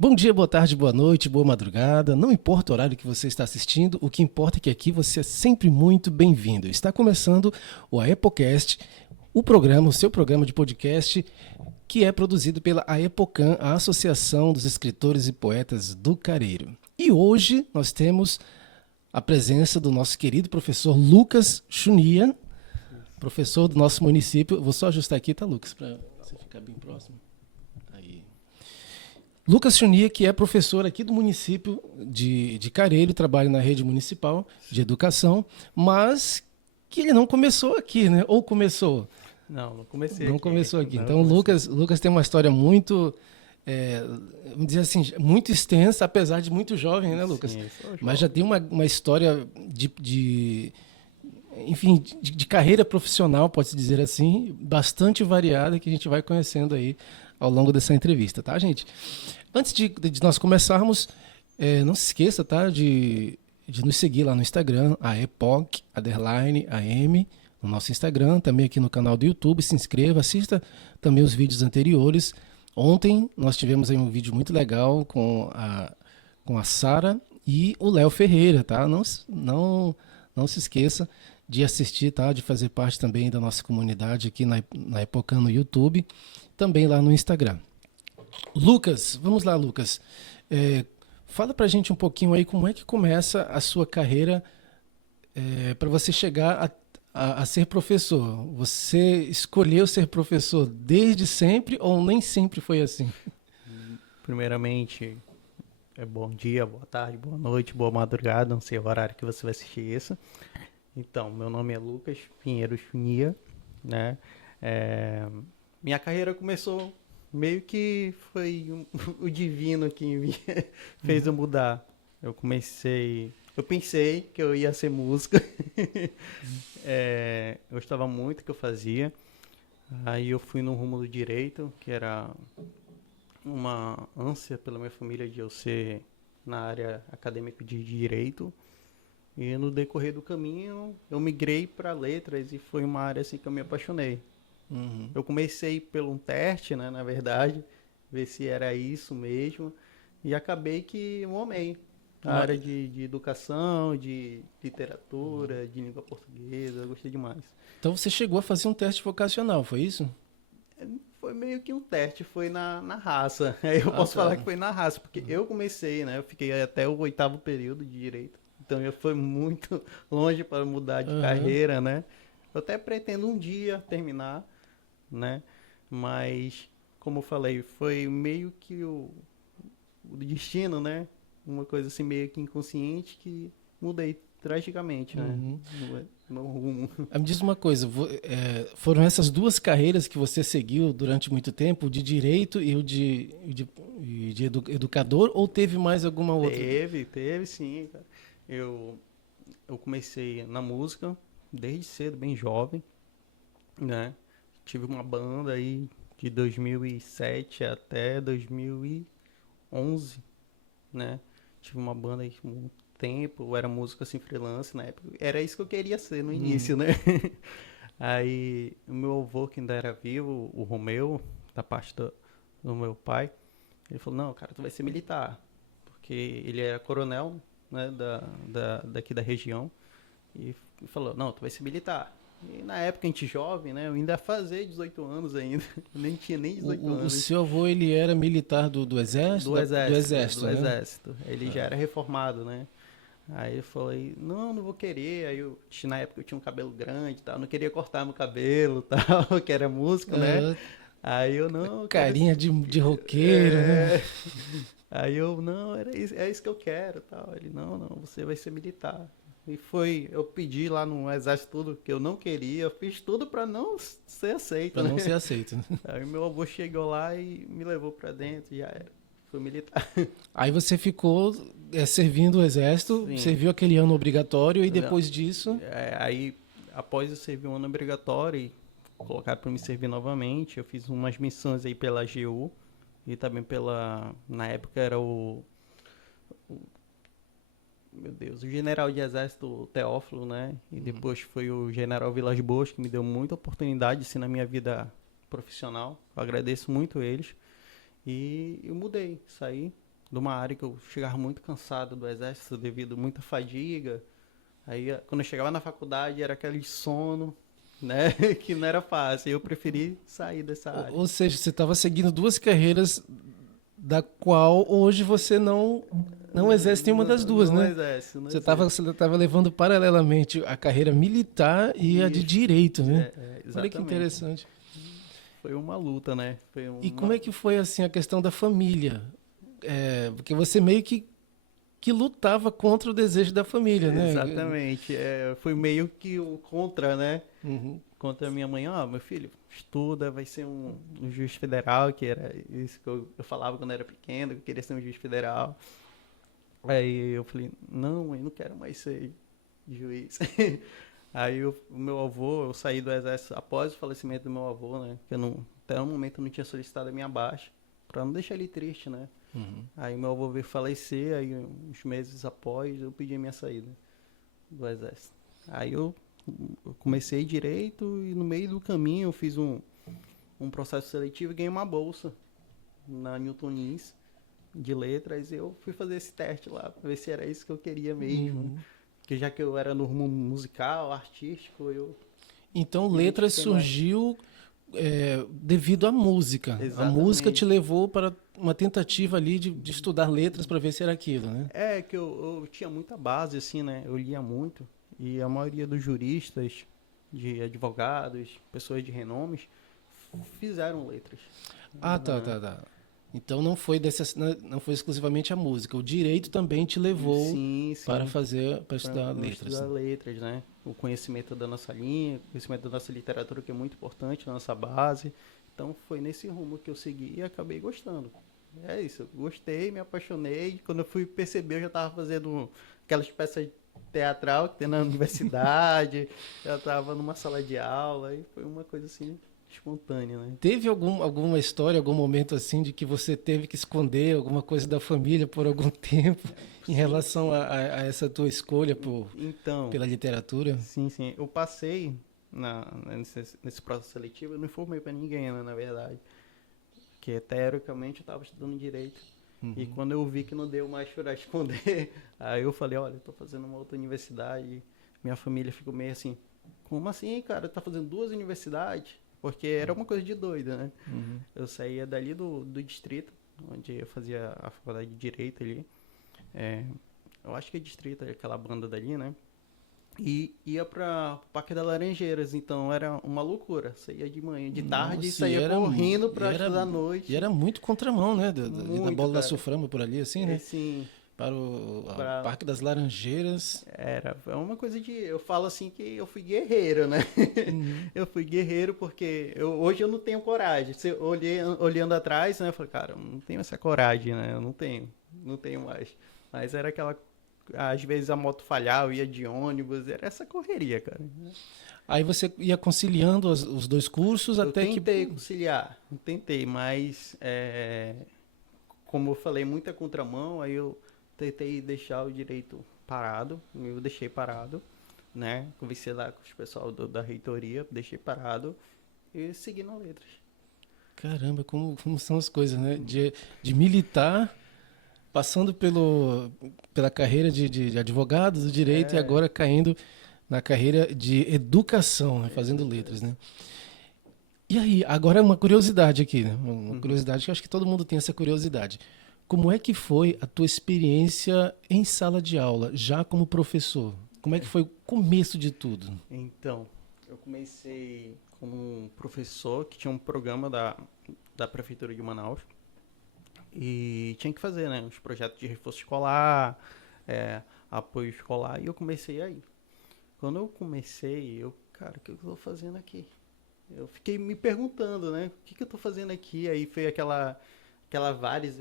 Bom dia, boa tarde, boa noite, boa madrugada. Não importa o horário que você está assistindo, o que importa é que aqui você é sempre muito bem-vindo. Está começando o AEPOcast, o seu programa de podcast, que é produzido pela AEPOCAN, a Associação dos Escritores e Poetas do Careiro. E hoje nós temos a presença do nosso querido professor Lucas Chunia, professor do nosso município. Vou só ajustar aqui, tá, Lucas, para você ficar bem próximo. Aí. Lucas Chunia, que é professor aqui do município de Careiro, trabalha na rede municipal de educação, mas que ele não começou aqui, né? Ou começou? Não comecei Não aqui. começou aqui. Não Então, comecei. Lucas tem uma história muito, vamos dizer assim, muito extensa, apesar de muito jovem, né, Lucas? Sim, sou Mas já jovem. tem uma história enfim, de carreira profissional, pode-se dizer assim, bastante variada, que a gente vai conhecendo aí ao longo dessa entrevista, tá, gente? Antes de nós começarmos, não se esqueça, tá, de nos seguir lá no Instagram, a epoch_am, no nosso Instagram, também aqui no canal do YouTube. Se inscreva, assista também os vídeos anteriores. Ontem nós tivemos aí um vídeo muito legal com a Sara e o Léo Ferreira, tá? Não se esqueça de assistir, tá? De fazer parte também da nossa comunidade aqui na Epocan no YouTube, também lá no Instagram. Lucas, vamos lá, Lucas. Fala pra gente um pouquinho aí como é que começa a sua carreira para você chegar a ser professor. Você escolheu ser professor desde sempre ou nem sempre foi assim? Primeiramente, bom dia, boa tarde, boa noite, boa madrugada, não sei o horário que você vai assistir isso. Então, meu nome é Lucas Pinheiro Chunia, né? Minha carreira começou meio que foi o divino que me fez eu mudar. Eu pensei que eu ia ser músico. Eu gostava muito do que eu fazia. Aí eu fui no rumo do direito, que era uma ânsia pela minha família de eu ser na área acadêmica de direito. E no decorrer do caminho eu migrei para letras e foi uma área assim que eu me apaixonei. Uhum. Eu comecei pelo um teste, né, na verdade, ver se era isso mesmo, e acabei que eu amei a Ma- área de educação, de literatura, de língua portuguesa, eu gostei demais. Então você chegou a fazer um teste vocacional, foi isso? Foi meio que um teste, foi na raça. Aí eu Ah, posso falar que tá. foi na raça, porque eu comecei, né? Eu fiquei até o 8º período de direito. Então eu fui muito longe para mudar de Aham. carreira, né? Eu até pretendo um dia terminar, né? Mas, como eu falei, foi meio que o destino, né? Uma coisa assim meio que inconsciente que mudei tragicamente, né? Uhum. No rumo. Me diz uma coisa, foram essas duas carreiras que você seguiu durante muito tempo, o de direito e o de educador, ou teve mais alguma outra? Teve sim, cara. Eu, eu comecei na música desde cedo, bem jovem, né? Tive uma banda aí de 2007 até 2011, né? Tive uma banda aí por muito tempo, eu era músico assim freelance na época. Era isso que eu queria ser no Uhum. início, né? Aí o meu avô, que ainda era vivo, o Romeu, da parte do meu pai, ele falou, não, cara, tu vai ser militar. Porque ele era coronel, né, daqui da região. E falou, não, tu vai ser militar. E na época, a gente jovem, né, eu ainda ia fazer 18 anos ainda. Eu nem tinha nem 18 O anos. seu avô, ele era militar do exército? Do Do exército, exército, do né? exército. Ele já era reformado, né. Aí eu falei, não vou querer. Aí na época eu tinha um cabelo grande e tal, não queria cortar meu cabelo e tal, que era músico, né. Ah, Aí eu, não, eu quero... carinha de roqueiro, né? É... Aí eu, não, é isso que eu quero, tal. Ele, não, você vai ser militar. E foi, eu pedi lá no exército tudo que eu não queria, eu fiz tudo pra não ser aceito, Pra né? não ser aceito. Aí meu avô chegou lá e me levou pra dentro, e já era. Fui militar. Aí você ficou servindo o exército, Sim. serviu aquele ano obrigatório e Não, depois disso... aí, após eu servir um ano obrigatório e colocar pra me servir novamente, eu fiz umas missões aí pela AGU e também na época era meu Deus, o general de exército Teófilo, né? E depois foi o general Vilas Boas, que me deu muita oportunidade assim, na minha vida profissional. Eu agradeço muito eles. E eu mudei, saí, de uma área que eu chegava muito cansado do exército devido a muita fadiga. Aí, quando eu chegava na faculdade, era aquele sono, né? Que não era fácil. Eu preferi sair dessa área. Ou seja, você estava seguindo duas carreiras da qual hoje você não exerce nenhuma das duas, Não né? exerce, não Você exerce. estava levando paralelamente a carreira militar e a de Isso, direito, né? Olha que exatamente. interessante. Foi uma luta, né? Foi E como uma... é que foi assim a questão da família? Porque você meio que lutava contra o desejo da família, né? Exatamente. Foi meio que o contra, né? Uhum. Contra a minha mãe, meu filho, estuda, vai ser um juiz federal, que era isso que eu falava quando era pequeno, que eu queria ser um juiz federal. Aí eu falei, não, mãe, não quero mais ser juiz. Aí o meu avô, eu saí do exército após o falecimento do meu avô, né? Que eu não, até o momento eu não tinha solicitado a minha baixa, pra não deixar ele triste, né? Uhum. Aí meu avô veio falecer, aí uns meses após eu pedi a minha saída do exército. Aí eu comecei direito e no meio do caminho eu fiz um processo seletivo e ganhei uma bolsa na Newton News de letras e eu fui fazer esse teste lá pra ver se era isso que eu queria mesmo, né? Uhum. Porque já que eu era no rumo musical, artístico, eu Então, me letras identifiquei mais. surgiu devido à música. A música te Exatamente. levou para uma tentativa ali de estudar letras para ver se era aquilo, né? É que eu tinha muita base, assim, né? Eu lia muito e a maioria dos juristas, de advogados, pessoas de renomes, fizeram letras. Ah, tá, Né? tá, tá. Então não foi exclusivamente a música. O direito também te levou Sim, sim. para Para estudar não letras. estudar letras, né? O conhecimento da nossa língua, o conhecimento da nossa literatura, que é muito importante na nossa base. Então foi nesse rumo que eu segui e acabei gostando. É isso, eu gostei, me apaixonei. Quando eu fui perceber, eu já estava fazendo aquelas peças teatral que tem na universidade, já estava numa sala de aula e foi uma coisa assim espontânea, né? Teve alguma história, algum momento assim de que você teve que esconder alguma coisa da família por algum tempo em Sim, relação a essa tua escolha então, pela literatura? sim, sim. Eu passei nesse processo seletivo, eu não informei pra ninguém, né, na verdade. Porque teoricamente eu tava estudando direito. E Uhum. quando eu vi que não deu mais pra esconder, aí eu falei, olha, eu tô fazendo uma outra universidade. Minha família ficou meio assim, como assim, cara? Tá fazendo duas universidades? Porque era uma coisa de doido, né? Uhum. Eu saía dali do distrito, onde eu fazia a faculdade de direito ali. É, eu acho que é distrito, aquela banda dali, né? E ia para o Parque das Laranjeiras, então era uma loucura. Saía de manhã, de tarde e Nossa, e saía era, correndo e para era, estudar à e noite. era muito contramão, né? Da Muito, Bola da cara. Suframa por ali, assim, É né? assim, Para o pra, Parque das Laranjeiras. é uma coisa de. Eu falo assim que eu fui guerreiro, né? Uhum. Eu fui guerreiro porque hoje eu não tenho coragem. Se eu olhando atrás, né? Eu falei, cara, eu não tenho essa coragem, né? Eu não tenho mais. Mas era aquela. Às vezes a moto falhava, eu ia de ônibus, era essa correria, cara. Aí você ia conciliando os dois cursos Eu até que. tentei conciliar, eu tentei, mas como eu falei, muita contramão, aí eu tentei deixar o direito parado, eu deixei parado, né? Conversei lá com os pessoal da reitoria, deixei parado e segui na letras. Caramba, como são as coisas, né? De militar, passando pela carreira de advogado do direito e É, agora caindo na carreira de educação, né? Fazendo letras, educação. né? E aí, agora uma curiosidade aqui, né? Uma Uhum. curiosidade que eu acho que todo mundo tem essa curiosidade. Como é que foi a tua experiência em sala de aula, já como professor? Como é que foi o começo de tudo? Então, eu comecei como um professor que tinha um programa da Prefeitura de Manaus. E tinha que fazer, né? Uns projetos de reforço escolar, apoio escolar, e eu comecei aí. Quando eu comecei, cara, o que eu tô fazendo aqui? Eu fiquei me perguntando, né? O que eu tô fazendo aqui? Aí foi aquela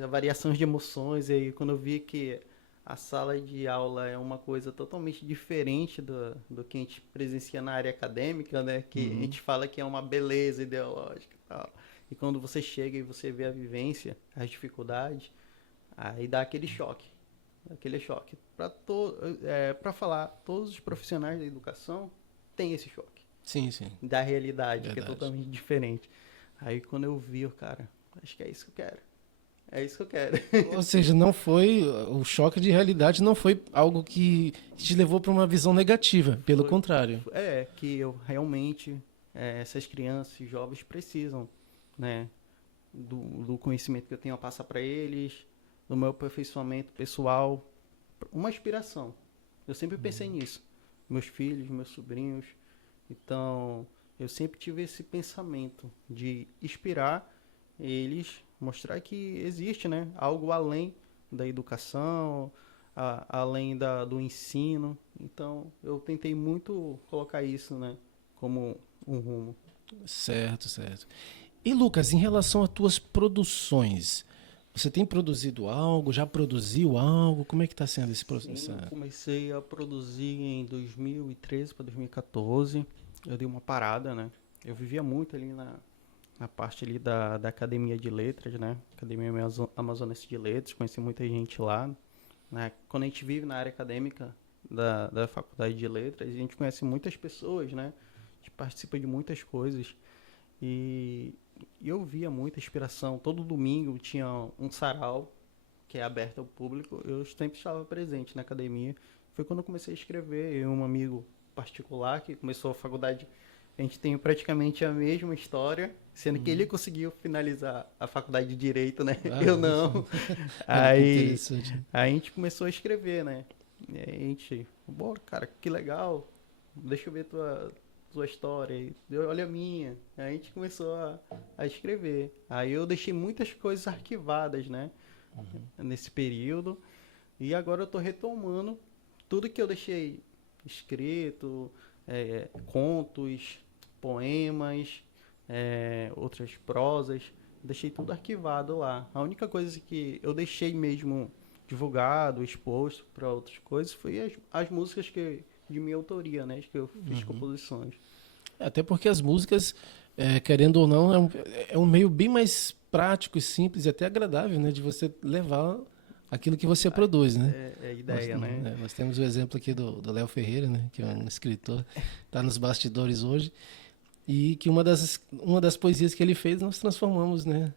variação de emoções, e aí quando eu vi que a sala de aula é uma coisa totalmente diferente do que a gente presencia na área acadêmica, né? Que a Uhum. gente fala que é uma beleza ideológica e tal. E quando você chega e você vê a vivência, as dificuldades, aí dá aquele choque. Aquele choque. Para falar, todos os profissionais da educação têm esse choque Sim, sim, da realidade, que é verdade. totalmente diferente. Aí quando eu vi, cara, acho que é isso que eu quero. É isso que eu quero. Ou seja, não foi, o choque de realidade não foi algo que te levou para uma visão negativa, pelo Foi, contrário. que eu realmente, essas crianças e jovens precisam, né, do conhecimento que eu tenho a passar para eles, do meu aperfeiçoamento pessoal, uma inspiração. Eu sempre pensei nisso. Meus filhos, meus sobrinhos. Então, eu sempre tive esse pensamento de inspirar eles, mostrar que existe, né, algo além da educação, além do ensino. Então, eu tentei muito colocar isso, né, como um rumo. Certo, certo. E Lucas, em relação às tuas produções, você tem produzido algo? Já produziu algo? Como é que está sendo esse Sim, processo? eu comecei a produzir em 2013 para 2014. Eu dei uma parada, né? Eu vivia muito ali na parte ali da Academia de Letras, né? Academia Amazonense de Letras, conheci muita gente lá, né? Quando a gente vive na área acadêmica da Faculdade de Letras, a gente conhece muitas pessoas, né? A gente participa de muitas coisas e, e eu via muita inspiração. Todo domingo tinha um sarau que é aberto ao público, eu sempre estava presente na academia. Foi quando eu comecei a escrever, eu e um amigo particular que começou a faculdade, a gente tem praticamente a mesma história, sendo que ele conseguiu finalizar a faculdade de Direito, né? Ah, Eu não. olha que Aí interessante. a gente começou a escrever, né? E aí a gente, bora, cara, que legal, deixa eu ver tua história, olha a minha. Aí a gente começou a escrever. Aí eu deixei muitas coisas arquivadas, né? Nesse período. E agora eu tô retomando tudo que eu deixei escrito, contos, poemas, outras prosas. Deixei tudo arquivado lá. A única coisa que eu deixei mesmo divulgado, exposto para outras coisas foi as músicas de minha autoria, né? Que eu fiz composições. Até porque as músicas, querendo ou não, é um meio bem mais prático e simples e até agradável, né? De você levar aquilo que você produz, né? É a ideia, né? Nós temos o exemplo aqui do Léo Ferreira, né? Que é um escritor, está nos bastidores hoje. E que uma das poesias que ele fez nós transformamos, né?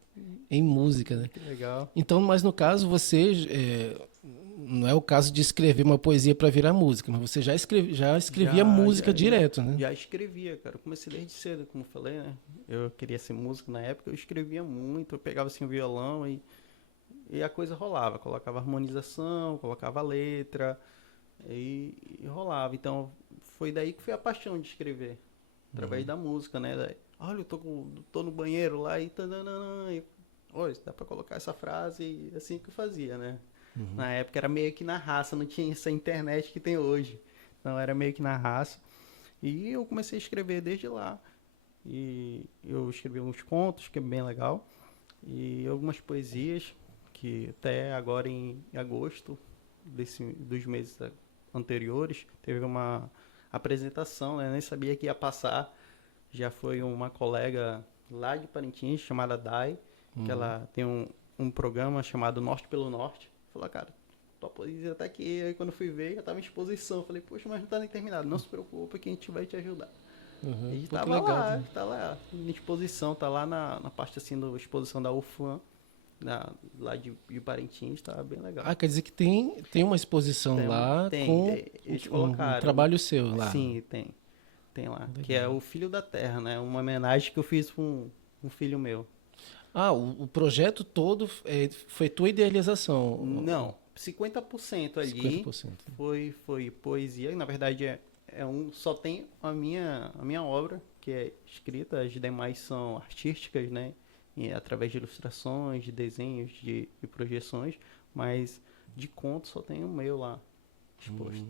Em música, né? Que legal. Então, mas no caso, você não é o caso de escrever uma poesia para virar música, mas você já escrevia música direto, né? Já escrevia, cara. Eu comecei desde cedo, como eu falei, né? Eu queria ser músico na época, eu escrevia muito, eu pegava assim o violão e a coisa rolava. Colocava harmonização, colocava letra e rolava. Então, foi daí que foi a paixão de escrever, através da música, né? Olha, eu tô no banheiro lá e tananã, olha, dá pra colocar essa frase e assim que eu fazia, né? Na época era meio que na raça, não tinha essa internet que tem hoje. Então era meio que na raça. E eu comecei a escrever desde lá. E eu escrevi uns contos, que é bem legal. E algumas poesias, que até agora em agosto dos meses anteriores, teve uma apresentação, né? Eu nem sabia que ia passar. Já foi uma colega lá de Parintins, chamada Dai, que ela tem um programa chamado Norte pelo Norte. Falou, cara, tua poesia tá aqui. Aí quando eu fui ver, já tava em exposição. Falei, poxa, mas não tá nem terminado. Não se preocupe que a gente vai te ajudar. E Pô, que tava legal, lá, né? tá lá, em exposição, tá lá na parte assim da exposição da UFAM, lá de Parintins, tá bem legal. Ah, quer dizer que tem uma exposição lá com Eles um colocaram. trabalho seu lá. Sim, tem lá. Legal. Que é o Filho da Terra, né? Uma homenagem que eu fiz pra um filho meu. Ah, o projeto todo foi tua idealização? Não, 50% ali 50%. foi poesia. Na verdade, só tem a minha obra, que é escrita, as demais são artísticas, né? Através de ilustrações, de desenhos, de projeções, mas de conto só tem o meu lá exposto.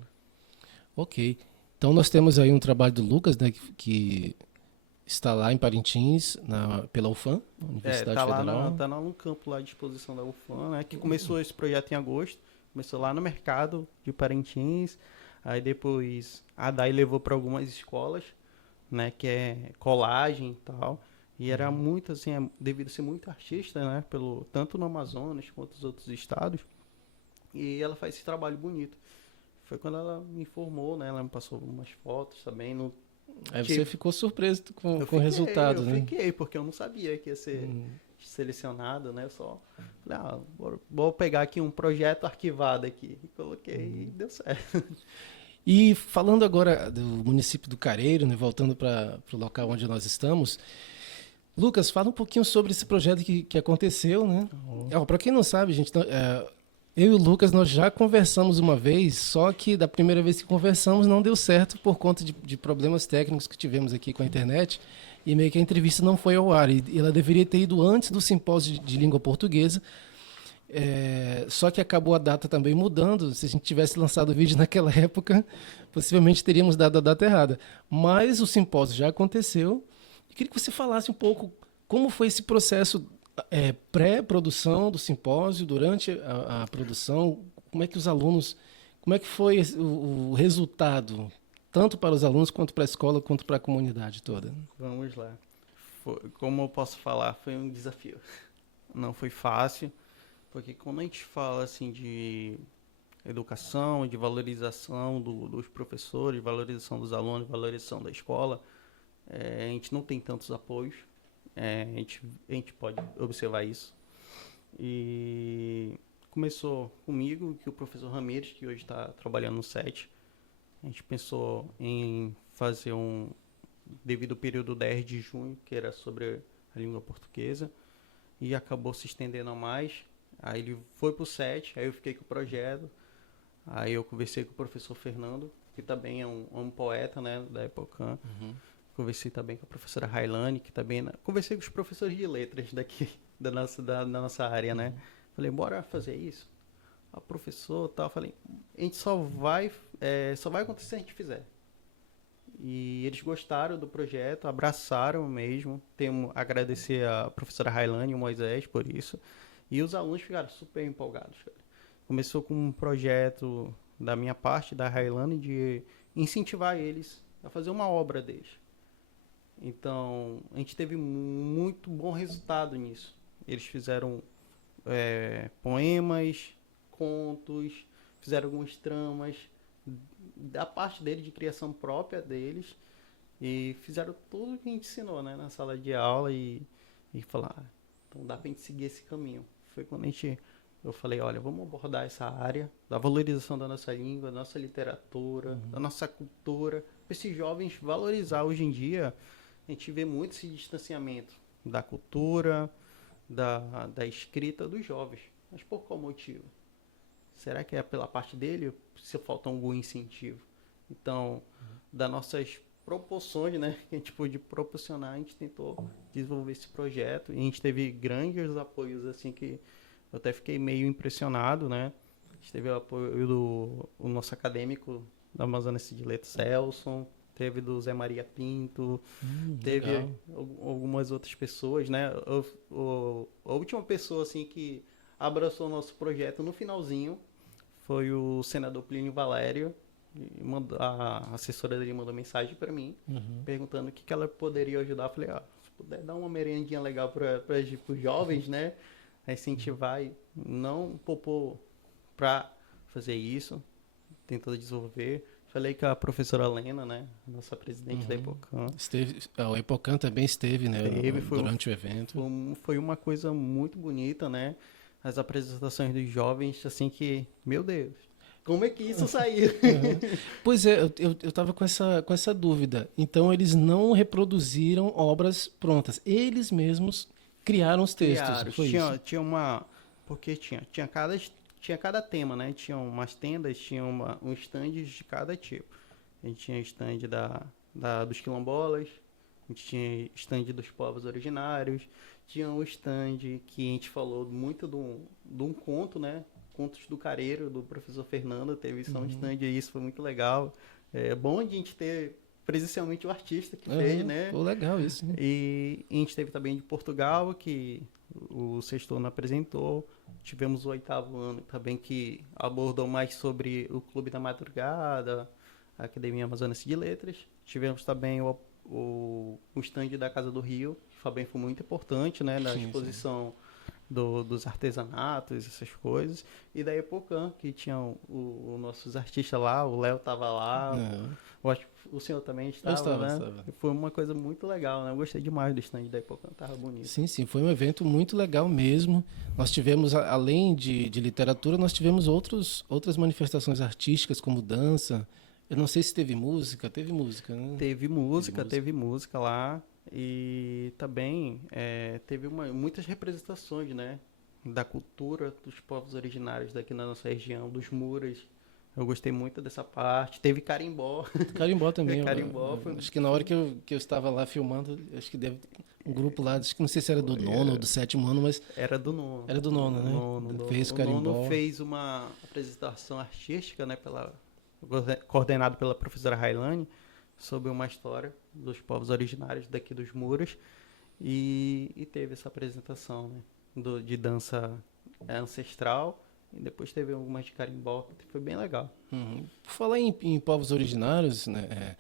Ok. Então nós temos aí um trabalho do Lucas, né, que está lá em Parintins, pela UFAM, Universidade Tá lá Federal. tá no campo lá de exposição da UFAM, né? Que começou esse projeto em agosto, começou lá no mercado de Parintins, aí depois a DAI levou para algumas escolas, né? Que é colagem e tal. E era muito assim, devido a ser muito artista, né? Tanto no Amazonas quanto nos outros estados. E ela faz esse trabalho bonito. Foi quando ela me informou, né? Ela me passou umas fotos também. Aí você ficou surpreso com o Eu resultado, né? fiquei, porque eu não sabia que ia ser selecionado, né? Eu só falei, vou pegar aqui um projeto arquivado aqui. E coloquei e deu certo. E falando agora do município do Careiro, né, voltando para o local onde nós estamos, Lucas, fala um pouquinho sobre esse projeto que aconteceu, né? Para quem não sabe, gente, eu e o Lucas nós já conversamos uma vez, só que da primeira vez que conversamos não deu certo por conta de problemas técnicos que tivemos aqui com a internet e meio que a entrevista não foi ao ar. E ela deveria ter ido antes do simpósio de língua portuguesa. Só que acabou a data também mudando. Se a gente tivesse lançado o vídeo naquela época, possivelmente teríamos dado a data errada. Mas o simpósio já aconteceu. Eu queria que você falasse um pouco como foi esse processo pré-produção do simpósio, durante a produção, como é que os alunos, como é que foi o resultado, tanto para os alunos quanto para a escola, quanto para a comunidade toda? Vamos lá. Como eu posso falar, foi um desafio. Não foi fácil. Porque quando a gente fala assim de educação, de valorização dos professores, valorização dos alunos, valorização da escola, a gente não tem tantos apoios. A gente pode observar isso. E começou comigo, que o professor Ramires, que hoje está trabalhando no SET, a gente pensou em fazer devido ao período 10 de junho, que era sobre a língua portuguesa, e acabou se estendendo a mais. Aí ele foi pro SET, aí eu fiquei com o projeto. Aí eu conversei com o professor Fernando, que também é um poeta, né, da EPOCAM. Uhum. Conversei também com a professora Railane, que também... Conversei com os professores de letras daqui, da nossa área, né. Falei, bora fazer isso? A professor tal, falei, a gente só vai acontecer se a gente fizer. E eles gostaram do projeto, abraçaram mesmo. Temos agradecer a professora Railane e o Moisés por isso. E os alunos ficaram super empolgados, cara. Começou com um projeto da minha parte, da Railane, de incentivar eles a fazer uma obra deles. Então, a gente teve muito bom resultado nisso. Eles fizeram poemas, contos, fizeram algumas tramas da parte deles, de criação própria deles, e fizeram tudo que a gente ensinou, né, na sala de aula e falaram, então dá pra gente seguir esse caminho. Foi quando eu falei, olha, vamos abordar essa área da valorização da nossa língua, da nossa literatura, da nossa cultura, para esses jovens valorizar. Hoje em dia, a gente vê muito esse distanciamento da cultura, da escrita dos jovens. Mas por qual motivo? Será que é pela parte dele ou se falta algum incentivo? Então, das nossas proporções, né, que a gente pôde proporcionar, a gente tentou desenvolver esse projeto e a gente teve grandes apoios, assim, que eu até fiquei meio impressionado, né. A gente teve o apoio do nosso acadêmico da Amazonas de Letras, Celson, teve do Zé Maria Pinto, teve legal. algumas outras pessoas, né. A última pessoa, assim, que abraçou o nosso projeto no finalzinho foi o senador Plínio Valério. A assessora dele mandou mensagem para mim, perguntando o que ela poderia ajudar. Eu falei, se puder dar uma merendinha legal para os jovens, né, a incentivar e não propor para fazer isso, tentando desenvolver. Falei com a professora Lena, né, nossa presidente da EPOCAM. O EPOCAM também esteve, né, durante o evento. Foi uma coisa muito bonita, né, as apresentações dos jovens, assim que, meu Deus, como é que isso saiu? Pois é, eu estava com essa dúvida. Então, eles não reproduziram obras prontas. Eles mesmos criaram os textos. Foi isso? Porque tinha cada tema, né? Tinha umas tendas, tinha uns stands de cada tipo. A gente tinha stand dos quilombolas, a gente tinha stand dos povos originários, tinha um stand que a gente falou muito de um conto, né? Contos do Careiro, do professor Fernando, teve só um stand e isso foi muito legal. É bom a gente ter presencialmente o artista que fez, né? Pô, legal isso. Né? E a gente teve também de Portugal, que o sexto ano apresentou. Tivemos o 8º ano também, que abordou mais sobre o Clube da Madrugada, a Academia Amazonas de Letras. Tivemos também o stand da Casa do Rio, que também foi muito importante, né? Na exposição dos artesanatos, essas coisas. E da EPOCAM, que tinham os nossos artistas lá, o Léo tava lá. Eu acho que o senhor também estava, né? Estava. Foi uma coisa muito legal, né? Eu gostei demais do stand da Epocan, tava bonito. Sim, foi um evento muito legal mesmo. Nós tivemos, além de literatura, nós tivemos outras manifestações artísticas, como dança. Eu não sei se teve música, né? Teve música lá e também teve muitas representações, né? Da cultura dos povos originários daqui na nossa região, dos Muras. Eu gostei muito dessa parte. Teve carimbó. Carimbó também. Carimbó foi... Acho que na hora que eu estava lá filmando, acho que deve um grupo lá, acho que não sei se era do nono ou do sétimo ano, mas... Era do nono. Era do nono, né? Fez carimbó. O nono fez uma apresentação artística, né? Coordenado pela professora Railane, sobre uma história dos povos originários daqui dos Muras. E teve essa apresentação, né? De dança ancestral. E depois teve algumas de carimbó, que foi bem legal. Uhum. Por falar em povos originários, né,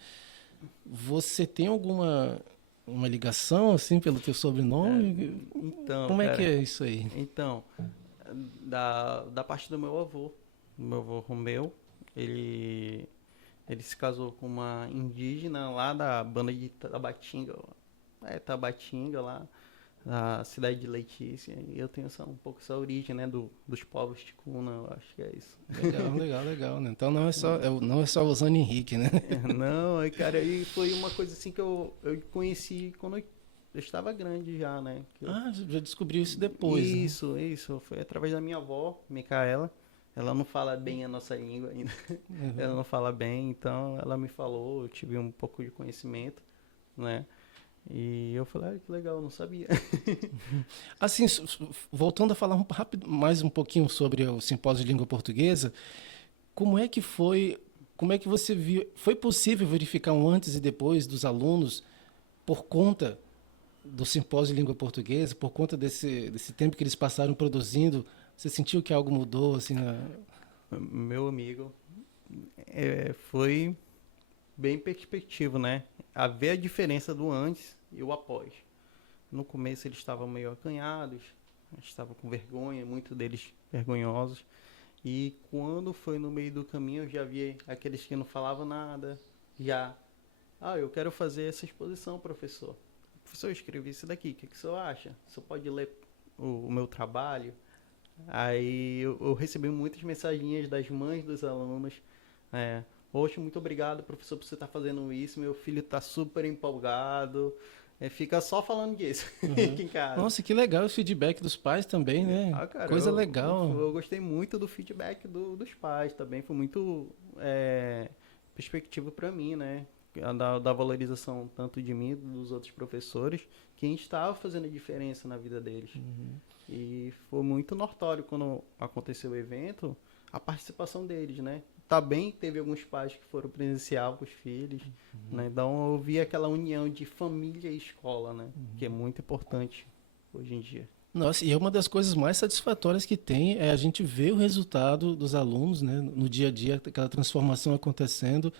você tem alguma uma ligação, assim, pelo teu sobrenome? Então, como é que é isso aí? Então, da parte do meu avô Romeu, ele se casou com uma indígena lá da banda de Tabatinga, Tabatinga lá, na cidade de Letícia, e eu tenho um pouco essa origem, né, dos povos ticuna, eu acho que é isso. Legal, né? Então não é só o Zane Henrique, né? Não, cara, aí foi uma coisa assim que eu conheci quando eu estava grande já, né? Já descobriu isso depois, Isso, foi através da minha avó, Micaela. Ela não fala bem a nossa língua ainda, ela não fala bem, então ela me falou, eu tive um pouco de conhecimento, né? E eu falei, que legal, eu não sabia. Assim, voltando a falar mais um pouquinho sobre o Simpósio de Língua Portuguesa, como é que você viu, foi possível verificar um antes e depois dos alunos por conta do Simpósio de Língua Portuguesa, por conta desse tempo que eles passaram produzindo? Você sentiu que algo mudou, assim, Meu amigo, foi bem perspectivo, né? A ver a diferença do antes e o após. No começo eles estavam meio acanhados, estavam com vergonha, muitos deles vergonhosos. E quando foi no meio do caminho, eu já vi aqueles que não falavam nada, eu quero fazer essa exposição, professor. Professor, eu escrevi isso daqui, o que o senhor acha? O senhor pode ler o meu trabalho? Aí eu recebi muitas mensaginhas das mães dos alunos. Poxa, muito obrigado, professor, por você estar fazendo isso. Meu filho está super empolgado. Fica só falando disso aqui em casa. Nossa, que legal o feedback dos pais também, né? Cara, coisa legal. Eu gostei muito do feedback dos pais também. Foi muito perspectiva para mim, né? Da valorização tanto de mim, dos outros professores, que a gente estava fazendo a diferença na vida deles. E foi muito notório quando aconteceu o evento, a participação deles, né? Também teve alguns pais que foram presencial com os filhos, né? Então eu vi aquela união de família e escola, né? Que é muito importante hoje em dia. Nossa, e é uma das coisas mais satisfatórias que tem é a gente ver o resultado dos alunos, né? No dia a dia, aquela transformação acontecendo.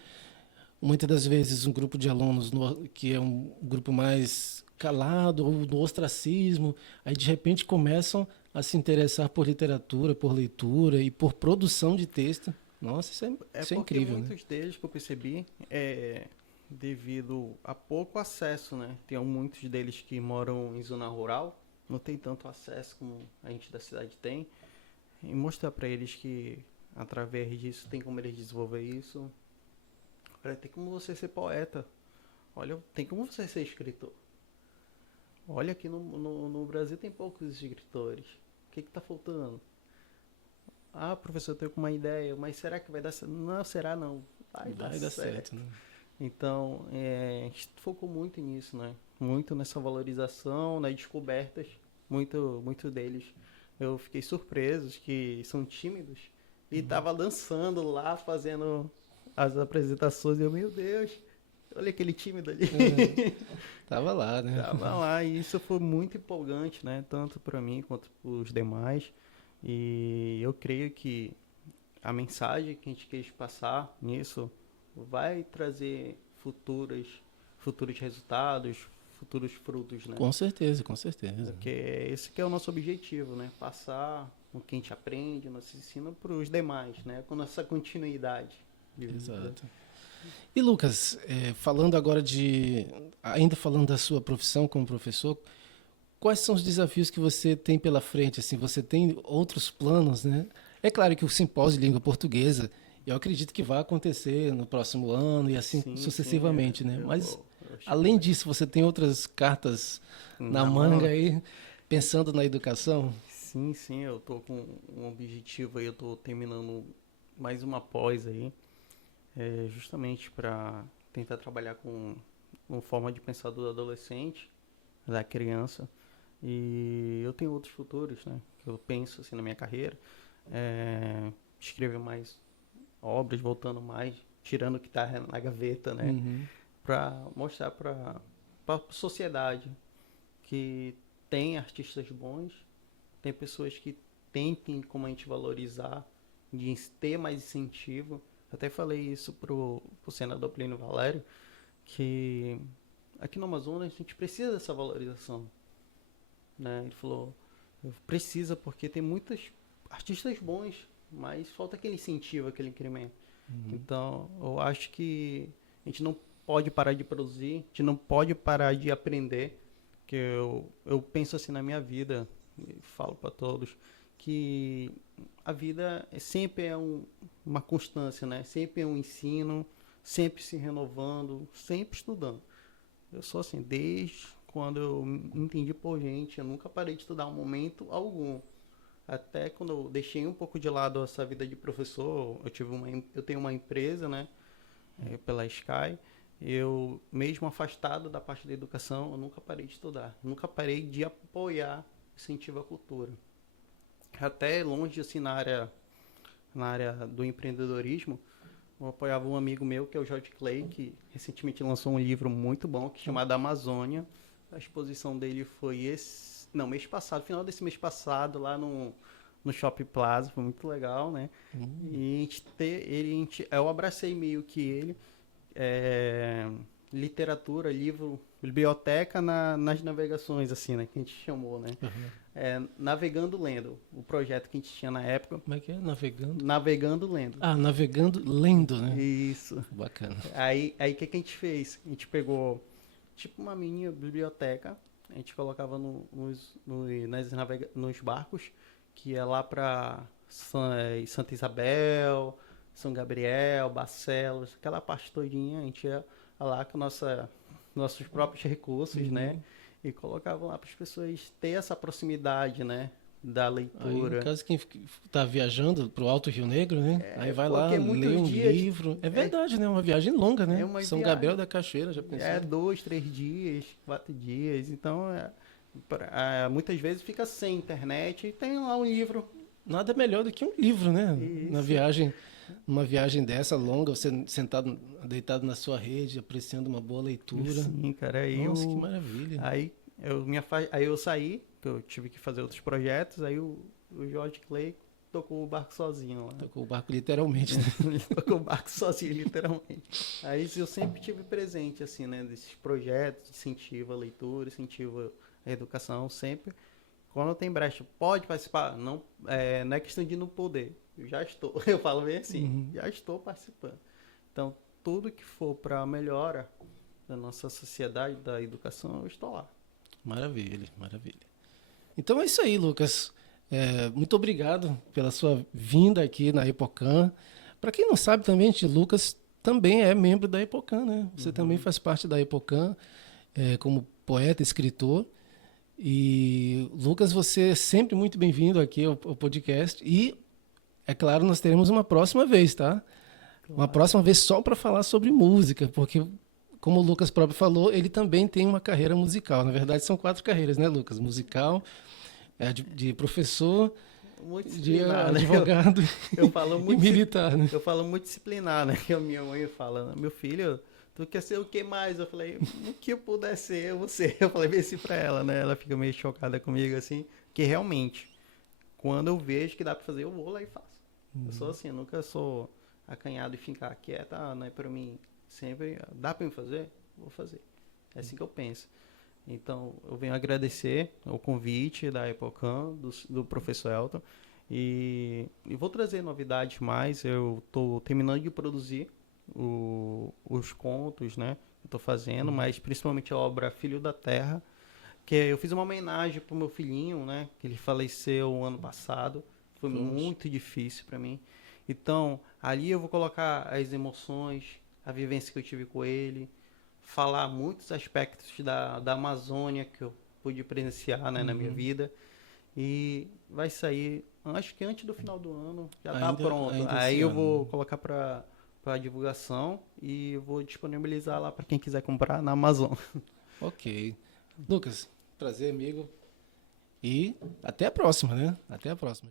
Muitas das vezes um grupo de alunos que é um grupo mais calado ou do ostracismo, aí de repente começam a se interessar por literatura, por leitura e por produção de texto. Nossa, isso é incrível, muitos deles que eu percebi devido a pouco acesso, né? Tem muitos deles que moram em zona rural, não tem tanto acesso como a gente da cidade tem, e mostrar para eles que através disso tem como eles desenvolver isso. Olha, tem como você ser poeta. Olha, tem como você ser escritor. Olha, aqui no Brasil tem poucos escritores. O que está faltando? Professor, eu tenho uma ideia, mas será que vai dar certo? Não, será não. Vai dar certo. Né? Então, a gente focou muito nisso, né? Muito nessa valorização, nas descobertas. Muito deles. Eu fiquei surpreso que são tímidos. E estava dançando lá, fazendo as apresentações. E eu, meu Deus, olha aquele tímido ali. Tava lá, né? Tava lá, e isso foi muito empolgante, né? Tanto para mim quanto para os demais. E eu creio que a mensagem que a gente quis passar nisso vai trazer futuros resultados, futuros frutos, né? Com certeza. Porque esse que é o nosso objetivo, né? Passar o que a gente aprende, nos ensina para os demais, né? Com nossa continuidade de vida. Exato. E Lucas, falando agora ainda falando da sua profissão como professor, quais são os desafios que você tem pela frente? Assim, você tem outros planos, né? É claro que o simpósio de língua portuguesa, eu acredito que vai acontecer no próximo ano e assim Sim, sucessivamente, né? Mas eu acho que além vai. disso, você tem outras cartas na Na manga mão, aí, pensando na educação? sim, eu tô com um objetivo aí, eu tô terminando mais uma pós aí, justamente para tentar trabalhar com uma forma de pensar do adolescente, da criança. E eu tenho outros futuros, né? Que eu penso assim na minha carreira, escrever mais obras, voltando mais, tirando o que tá na gaveta, né? Uhum. Para mostrar para a sociedade que tem artistas bons, tem pessoas que tentem como a gente valorizar, de ter mais incentivo. Até falei isso pro senador Plínio Valério, que aqui no Amazonas a gente precisa dessa valorização, né? Ele falou, precisa porque tem muitos artistas bons, mas falta aquele incentivo, aquele incremento. Então, eu acho que a gente não pode parar de produzir, a gente não pode parar de aprender, que eu penso assim na minha vida, e falo para todos, que a vida sempre é uma constância, né? Sempre é um ensino, sempre se renovando, sempre estudando. Eu sou assim, desde quando eu me entendi por gente, eu nunca parei de estudar um momento algum. Até quando eu deixei um pouco de lado essa vida de professor, eu tenho uma empresa, né, pela Sky. Eu, mesmo afastado da parte da educação, eu nunca parei de estudar. Nunca parei de apoiar, incentivo à cultura. Até longe, assim, na área do empreendedorismo, eu apoiava um amigo meu, que é o George Clay, que recentemente lançou um livro muito bom, que é chamado Amazônia. A exposição dele foi mês passado, final desse mês passado, lá no Shopping Plaza, foi muito legal, né? E eu abracei meio que ele, literatura, livro, biblioteca nas navegações, assim, né? Que a gente chamou, né? Navegando Lendo, o projeto que a gente tinha na época. Como é que é? Navegando? Navegando Lendo. Ah, navegando, lendo, né? Isso. Bacana. Aí o que a gente fez? A gente pegou, tipo, uma mini biblioteca, a gente colocava nos barcos, que ia lá para Santa Isabel, São Gabriel, Barcelos, aquela parte todinha, a gente ia lá com nossos próprios recursos, né? E colocava lá para as pessoas ter essa proximidade, né? Da Aí, no leitura. caso, quem está viajando para o Alto Rio Negro, né? Aí vai lá, Porque lê muitos um dias livro. É verdade, né? Uma viagem longa, é né? uma São viagem. Gabriel da Cachoeira, já pensou? 2, 3 dias, 4 dias. Então, muitas vezes fica sem internet e tem lá um livro. Nada melhor do que um livro, né? Isso. Uma viagem dessa longa, você sentado, deitado na sua rede, apreciando uma boa leitura. Sim, cara. Nossa, que maravilha. Aí eu saí, que eu tive que fazer outros projetos, aí o George Clay tocou o barco sozinho lá. Tocou o barco literalmente, né? Ele tocou o barco sozinho, literalmente. Aí eu sempre tive presente, assim, né, desses projetos de incentivo à leitura, incentivo à educação, sempre. Quando tem brecha, pode participar? Não, não é questão de não poder. Eu já estou, eu falo bem assim, já estou participando. Então, tudo que for para a melhora da nossa sociedade, da educação, eu estou lá. Maravilha, maravilha. Então é isso aí, Lucas. Muito obrigado pela sua vinda aqui na Epocan. Para quem não sabe também, Lucas também é membro da Epocan, né? Você também faz parte da Epocan como poeta, escritor. E, Lucas, você é sempre muito bem-vindo aqui ao podcast. E, é claro, nós teremos uma próxima vez, tá? Claro. Uma próxima vez só para falar sobre música, porque, como o Lucas próprio falou, ele também tem uma carreira musical. Na verdade, são 4 carreiras, né, Lucas? Musical, de professor, de advogado eu falo e muito militar, né? Eu falo muito disciplinar, né? Que a minha mãe fala, meu filho, tu quer ser o que mais? Eu falei, o que eu puder ser, eu vou ser. Eu falei assim pra ela, né? Ela fica meio chocada comigo, assim, que realmente, quando eu vejo que dá pra fazer, eu vou lá e faço. Eu sou assim, eu nunca sou acanhado e ficar quieta, né? Pra mim, sempre, dá pra me fazer? Vou fazer. É assim que eu penso. Então, eu venho agradecer o convite da Epocan, do professor Elton, e vou trazer novidades mais. Eu estou terminando de produzir os contos, né? Que eu tô fazendo, mas principalmente a obra Filho da Terra, que eu fiz uma homenagem pro meu filhinho, né? Que ele faleceu ano passado. Foi muito difícil para mim. Então, ali eu vou colocar as emoções, a vivência que eu tive com ele, falar muitos aspectos da Amazônia que eu pude presenciar, né, na minha vida. E vai sair, acho que antes do final do ano, já tá pronto. ainda Aí esse eu ano, vou né? colocar para divulgação e vou disponibilizar lá para quem quiser comprar na Amazon. Ok. Lucas, prazer, amigo. E até a próxima, né? Até a próxima.